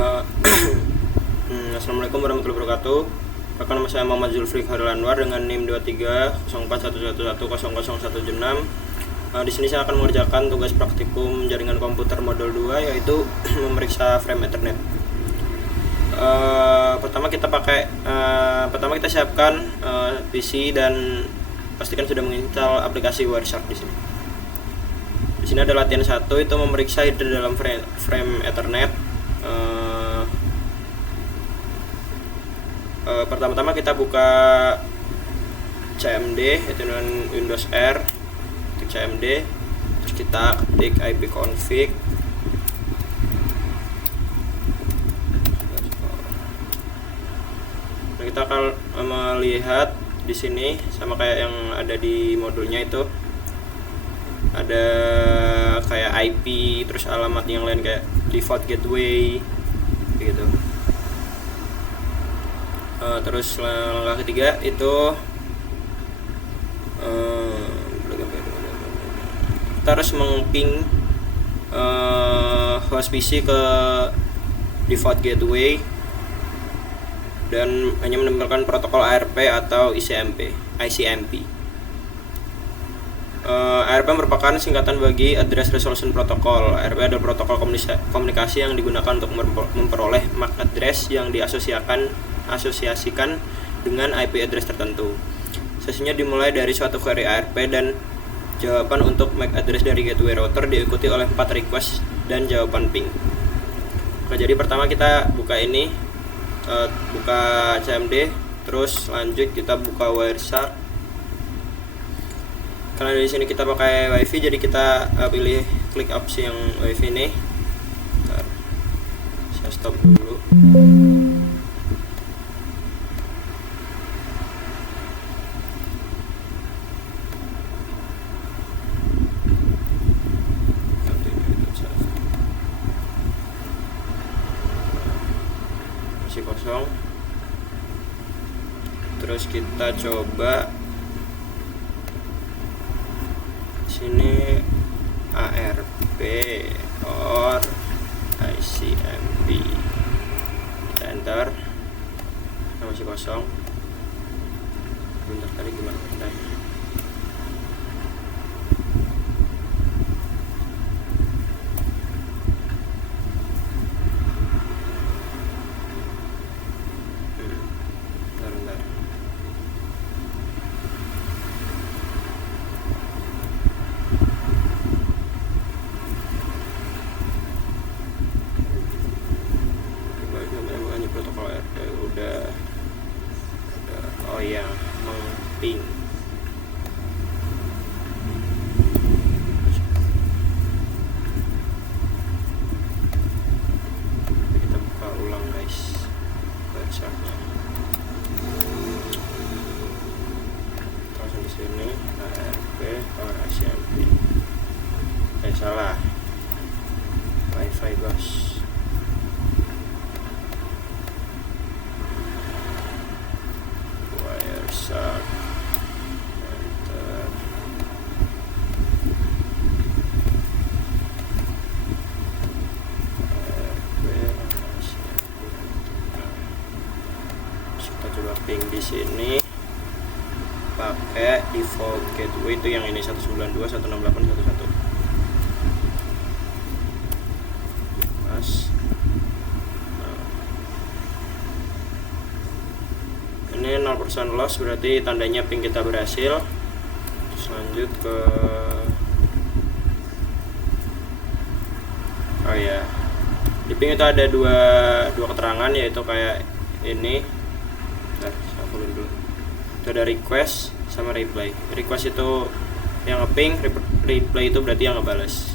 Uh, Assalamualaikum warahmatullahi wabarakatuh. Perkenalkan nama saya Muhammad Zulfri Khairul Anwar dengan NIM 230411100016. Di sini saya akan mengerjakan tugas praktikum jaringan komputer modul 2, yaitu memeriksa frame Ethernet. Pertama kita siapkan PC dan pastikan sudah menginstal aplikasi Wireshark di sini. Di sini ada latihan 1, itu memeriksa header dalam frame Ethernet. Pertama-tama kita buka CMD, yaitu dengan Windows R, ketik CMD, terus kita ketik ipconfig. Nah, kita akan melihat di sini sama kayak yang ada di modulnya, itu ada kayak IP, terus alamat yang lain kayak default gateway gitu. Terus langkah ketiga itu kita harus meng-ping host PC ke default gateway dan hanya menempelkan protokol ARP atau ICMP. ARP merupakan singkatan bagi Address Resolution Protocol. ARP adalah protokol komunikasi yang digunakan untuk memperoleh MAC address yang asosiasikan dengan IP address tertentu. Sesinya dimulai dari suatu query ARP dan jawaban untuk MAC address dari gateway router diikuti oleh 4 request dan jawaban ping. Nah, jadi pertama kita buka ini, buka CMD, terus lanjut kita buka Wireshark. Karena dari sini kita pakai WiFi, jadi kita pilih klik opsi yang WiFi ini. Bentar, saya stop dulu. Masih kosong. Terus kita coba sini ARP or ICMP, kita enter. Masih kosong. Bentar, tadi gimana caranya? Protokol RP udah oh ya, meng-ping. Kita buka ulang guys Wiresharknya. Langsung di sini ARP or ICMP. Salah, WiFi bos. Wireshark, enter. Kita coba ping di sini pakai default gateway, itu yang ini 192.168.1.1. Ini 0% loss, berarti tandanya ping kita berhasil. Terus lanjut ke di ping itu ada dua keterangan, yaitu kayak ini. Nah, saya fullin dulu. Itu ada request sama reply. Request itu yang nge-ping, reply itu berarti yang ngebales.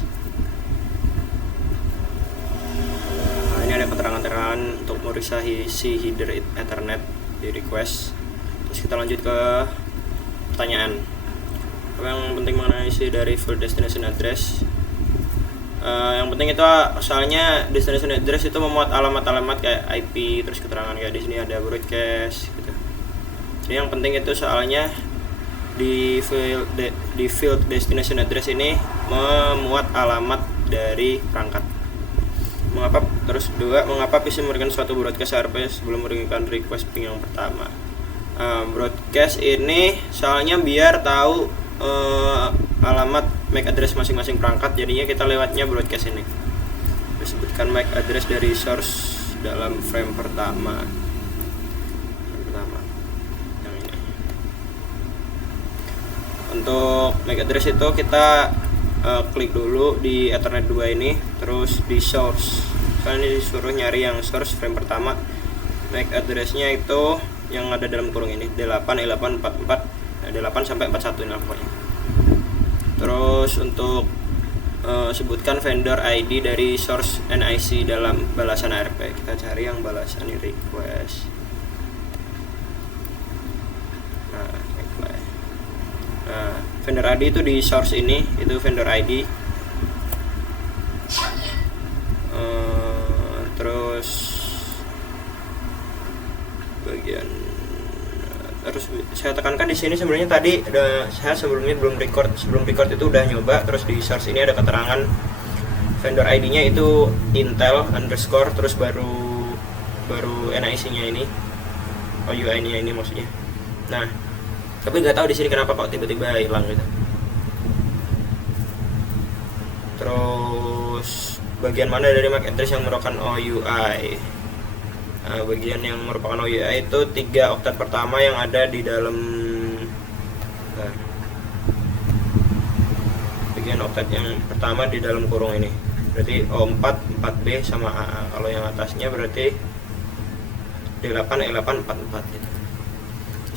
Nah, ini ada keterangan-keterangan untuk memeriksa si header Ethernet di request. Terus kita lanjut ke pertanyaan. Yang penting mengenai isi dari full destination address. Yang penting itu soalnya destination address itu memuat alamat-alamat kayak IP, terus keterangan kayak di sini ada broadcast gitu. Jadi yang penting itu soalnya di field destination address ini memuat alamat dari perangkat. Mengapa PC memberikan suatu broadcast ARP sebelum memberikan request ping yang pertama? Broadcast ini soalnya biar tahu alamat MAC address masing-masing perangkat, jadinya kita lewatnya broadcast ini. Disebutkan MAC address dari source dalam frame pertama. Yang ini. Untuk MAC address itu kita klik dulu di Ethernet 2 ini, terus di source. Soalnya ini disuruh nyari yang source frame pertama. MAC addressnya itu yang ada dalam kurung ini, D8, E844, D8 sampai 41 ini pokoknya. Terus untuk sebutkan vendor ID dari source NIC dalam balasan ARP. Kita cari yang balasan ini request. Vendor ID itu di source ini, itu vendor ID. Terus bagian saya tekankan di sini sebenarnya tadi saya sebelum record itu udah nyoba, terus di source ini ada keterangan vendor ID-nya itu Intel underscore, terus baru NIC-nya ini, OUI-nya ini maksudnya. Nah, tapi nggak tahu di sini kenapa kok tiba-tiba hilang gitu. Terus bagian mana dari MAC address yang merupakan OUI? Nah, bagian yang merupakan OUI itu 3 oktat pertama yang ada di dalam bagian oktat yang pertama di dalam kurung ini. Berarti O4, 4B sama AA. Kalau yang atasnya berarti D8, E8, 44 gitu.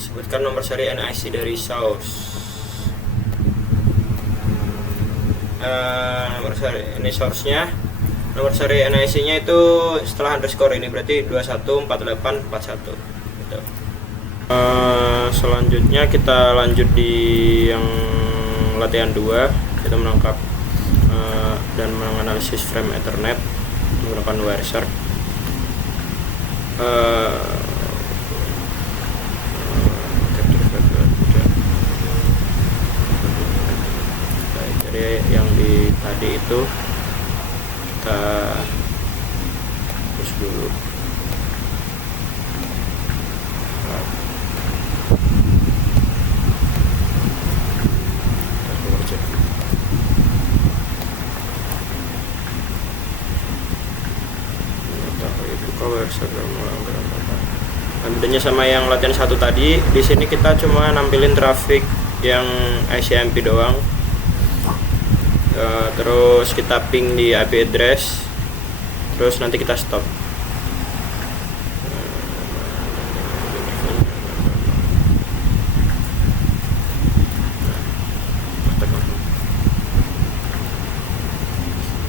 Sebutkan nomor seri NIC dari source. Nomor seri ini source-nya. Nomor seri NIC-nya itu setelah underscore ini berarti 214841 gitu. Selanjutnya kita lanjut di yang latihan 2. Kita menangkap dan menganalisis frame Ethernet menggunakan Wireshark. Jadi yang di tadi itu kita terus dulu. Bedanya sama yang latihan 1 tadi, di sini kita cuma nampilin traffic yang ICMP doang. Terus kita ping di IP address, terus nanti kita stop.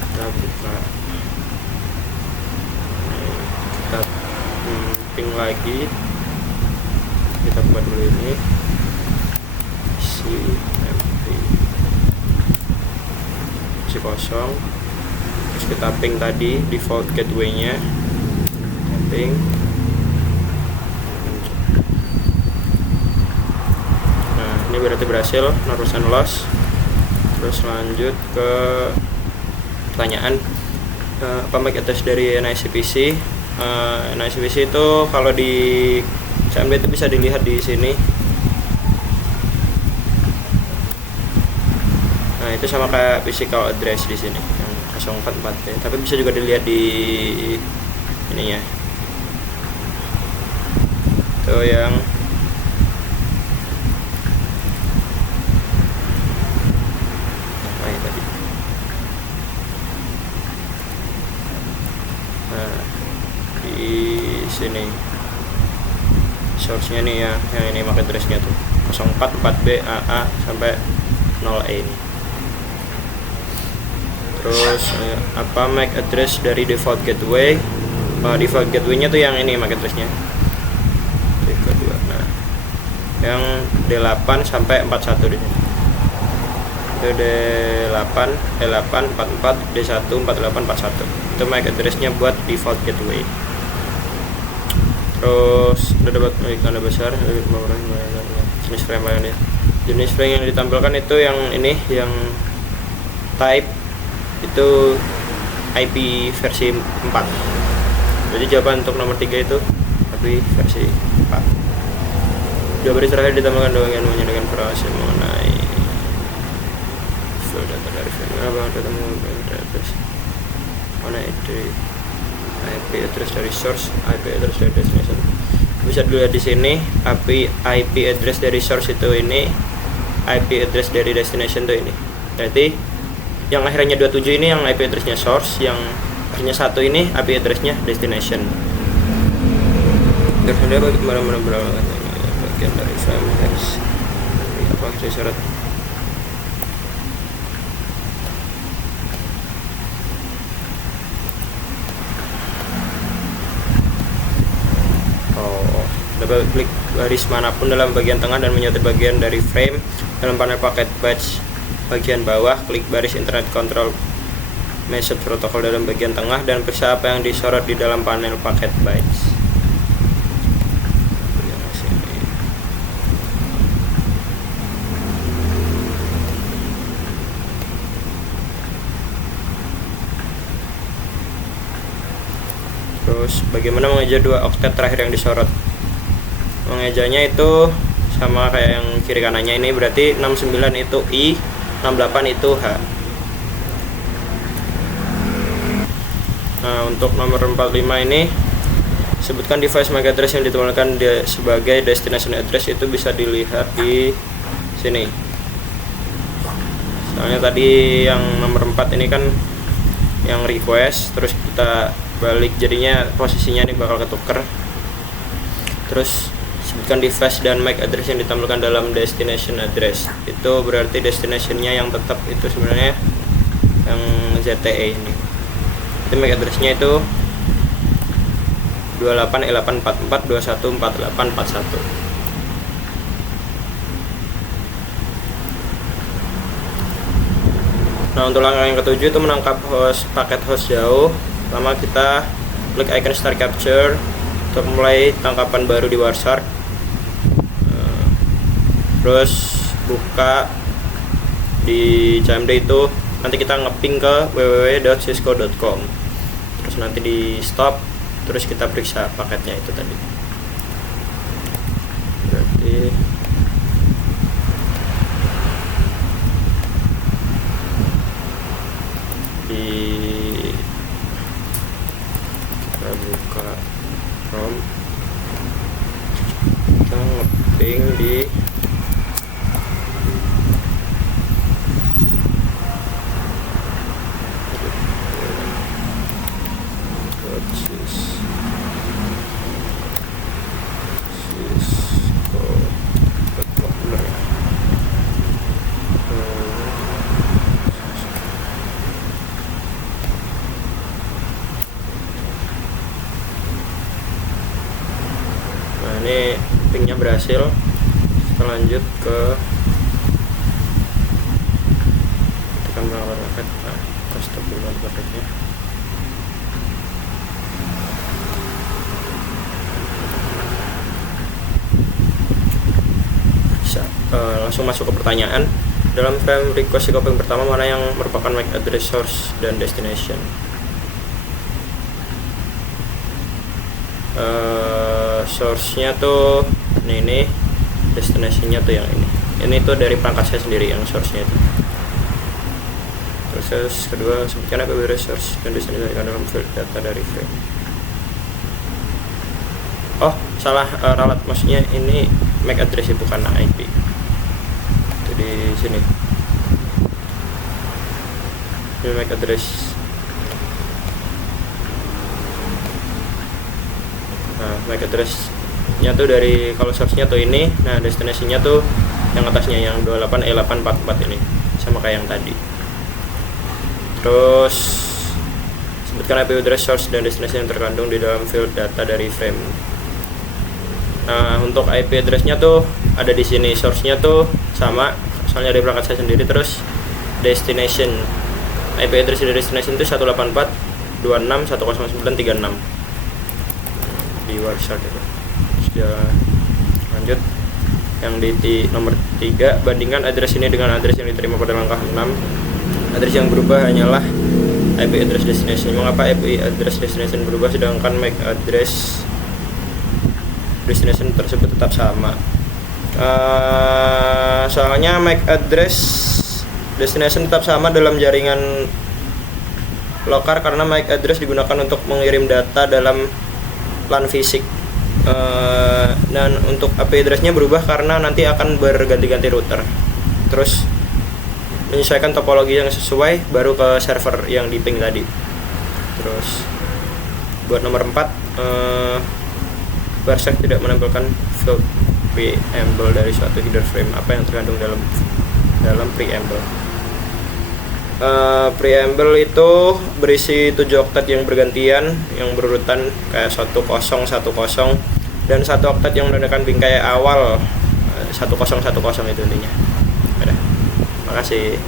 Kita buka, kita ping lagi, kita buat dulu ini si kosong, terus kita ping tadi default gateway-nya, ping. Nah, ini berarti berhasil 0% loss. Terus lanjut ke pertanyaan, apa MAC address dari NIC PC? NIC PC itu kalau di CMD itu bisa dilihat di sini. Nah, itu sama kayak physical address di sini yang 044B, tapi bisa juga dilihat di ininya. Itu yang tadi. Nah, di sini source-nya nih ya, yang ini MAC address-nya tuh 044B AA sampai 0E ini. Terus apa MAC address dari default gateway? Default gateway-nya tuh yang ini MAC address-nya. Kedua. Nah, yang D8 sampai 41 di sini. Itu D8, E8, 44, D1, 48, 41. Itu MAC address-nya buat default gateway. Terus udah dapat tanda besar jenis frame lainnya. Jenis frame yang ditampilkan itu yang ini, yang type itu IP versi 4. Jadi jawaban untuk nomor 3 itu IP versi 4. Jawab baris terakhir ditambahkan dengan menyediakan informasi mengenai field data dari frame. Apa data address mana itu IP address dari source, IP address dari destination. Bisa dilihat di sini IP address dari source itu ini, IP address dari destination itu ini. Berarti yang akhirnya 27 ini yang IP addressnya source, yang akhirnya 1 ini IP addressnya destination. Terus ada bagaimana bagian dari frame harus apa syarat. Dapat klik baris manapun dalam bagian tengah dan menyortir bagian dari frame dalam panel paket batch bagian bawah. Klik baris internet control message protocol dalam bagian tengah dan periksa apa yang disorot di dalam panel paket batch. Terus bagaimana mengeja 2 oktet terakhir yang disorot? Mengejanya itu sama kayak yang kiri kanannya ini, berarti 69 itu I, 68 itu H. Nah, untuk nomor 45 ini, sebutkan device MAC address yang ditemukan sebagai destination address. Itu bisa dilihat di sini. Soalnya tadi yang nomor 4 ini kan yang request, terus kita balik jadinya posisinya ini bakal ketuker. Terus sebutkan device dan MAC address yang ditampilkan dalam destination address. Itu berarti destinationnya yang tetap itu sebenarnya yang ZTE ini. Itu MAC addressnya itu 28E844214841. Nah, untuk langkah yang ketujuh itu menangkap paket host jauh. Pertama kita klik icon start capture untuk mulai tangkapan baru di Wireshark. Terus buka di CMD itu, nanti kita ngeping ke www.cisco.com. Terus nanti di stop, terus kita periksa paketnya itu tadi. Berarti kita buka Chrome, kita ngeping di ini pingnya berhasil. Kita lanjut ke tekan tombol paket. Custom tombol paketnya. Bisa langsung masuk ke pertanyaan. Dalam frame request copying pertama, mana yang merupakan MAC address source dan destination? Source-nya tuh ini, destination-nya tuh yang ini tuh dari perangkat saya sendiri yang source-nya itu. Terus kedua, sebutkan apa source dan destination dalam field data dari frame. Oh, salah ralat, maksudnya ini MAC address itu bukan IP. Itu di sini. Ini MAC address. Nah, MAC address-nya tuh dari, kalau source-nya tuh ini, nah destination-nya tuh yang atasnya yang 28E844 ini, sama kayak yang tadi. Terus sebutkan IP address source dan destination yang terkandung di dalam field data dari frame. Nah, untuk IP address-nya tuh ada di sini, source-nya tuh sama, soalnya dari perangkat saya sendiri. Terus destination, IP address dari destination itu 184.26.109.36 di Wireshark itu. Terus dia lanjut yang di nomor 3, bandingkan address ini dengan address yang diterima pada langkah 6. Address yang berubah hanyalah IP address destination. Mengapa IP address destination berubah sedangkan MAC address destination tersebut tetap sama? Soalnya MAC address destination tetap sama dalam jaringan lokal karena MAC address digunakan untuk mengirim data dalam LAN fisik. Dan untuk IP address-nya berubah karena nanti akan berganti-ganti router. Terus menyesuaikan topologi yang sesuai baru ke server yang di ping tadi. Terus buat nomor 4, Parsec tidak menampilkan field preamble dari suatu header frame. Apa yang terkandung dalam preamble? Preamble itu berisi 7 oktet yang bergantian, yang berurutan kayak 1010 dan 1 oktet yang menandakan bingkai awal 1010 itu intinya. Udah. Makasih.